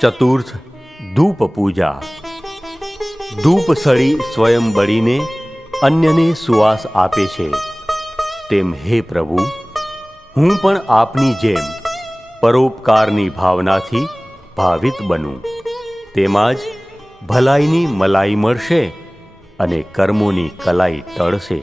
ચતુર્થ ધૂપ પૂજા. ધૂપ સળી સ્વયં બળીને અન્યને સુવાસ આપે છે. તેમ હે પ્રભુ, હું પણ આપની જેમ પરોપકારની ભાવનાથી ભાવિત બનું. તેમાં ભલાઈની મલાઈ મળશે અને કર્મોની કલાઈ ટળશે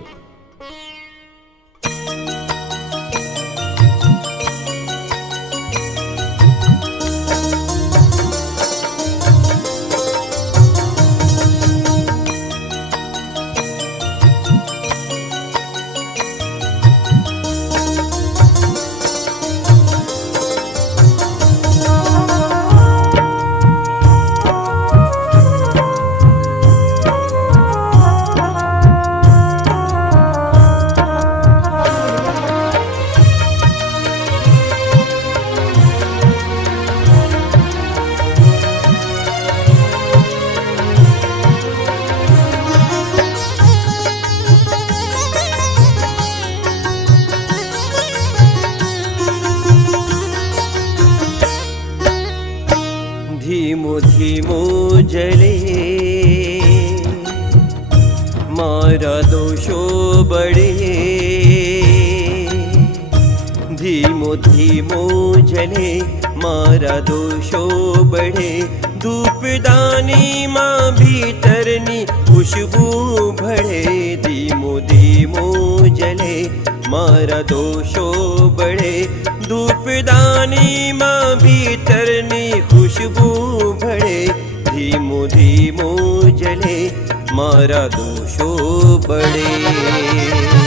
જલે મારા દોષો બળે. ધીમો ધીમો જલે મારા દોષો બળે. ધૂપદાનીમાં ભીતરની ખુશ્બુ ભળે. ધીમો ધીમો જલે મારા દોષો બળે. ધૂપદાનીમાં ભીતરની ખુશ્બુ ભળે. ધીમો ધીમો જલે મારા દોષો બળે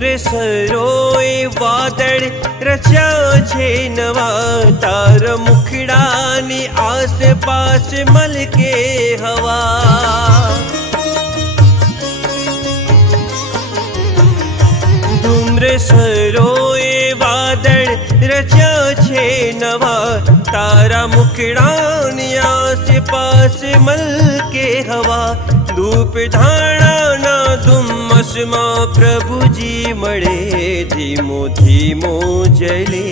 સરોએ વાદળ રચ્યા છે નવા તાર મુખડાની આસપાસ મલકે હવા. ધૂમ્ર સરોએ વાદળ રચ્યા છે નવા તારા મુખડાની મલ મલકે હવા ધૂપ ધાણાના ધુમ્મસમાં પ્રભુજી મળે ધીમો ધીમો જલે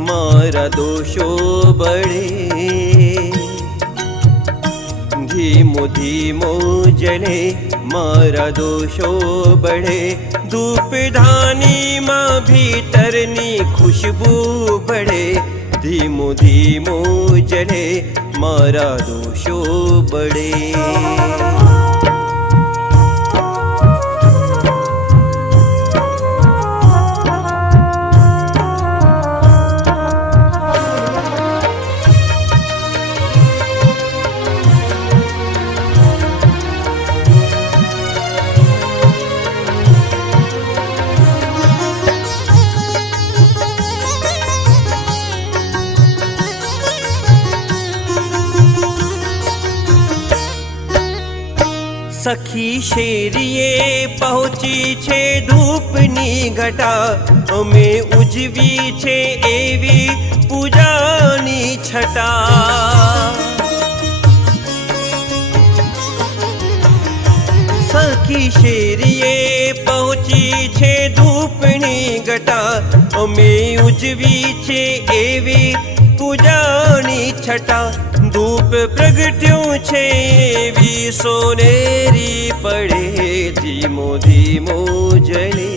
મારા દોષો બળે ધીમો ધીમો જલે મારા દોષો બળે ધૂપધાનીમાં ભીતરની ખુશ્બુ બળે ધીમો ધીમો જલે મારા દોષો બળે સખી શેરીએ પહોંચી છે ધૂપની ઘટા અમે ઉજવી છે એવી પૂજાની છટા સખી શેરીએ અમે ઉજવી છે એવી પૂજાની છટા. ધૂપ પ્રગટ્યું છે એવી સોનેરી પડે. ધીમો ધીમો જલે.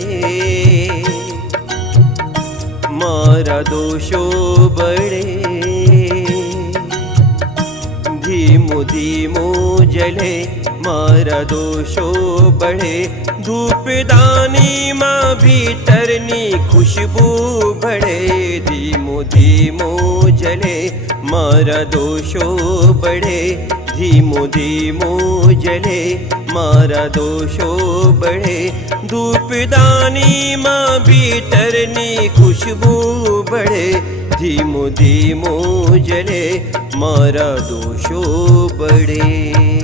મારા દોષો બળે. ધીમો ધીમો જલે. મારા દોષો બળે. ધૂપદાનીમાં ભીતરની ખુશ્બુ ભળે, ધીમો ધીમો જલે, મારા દોષો બળે. ધીમો ધીમો જલે, મારા દોષો બળે. ધૂપદાનીમાં ભીતરની ખુશ્બુ બળે ધીમો ધીમો જલે, મારા દોષો બળે.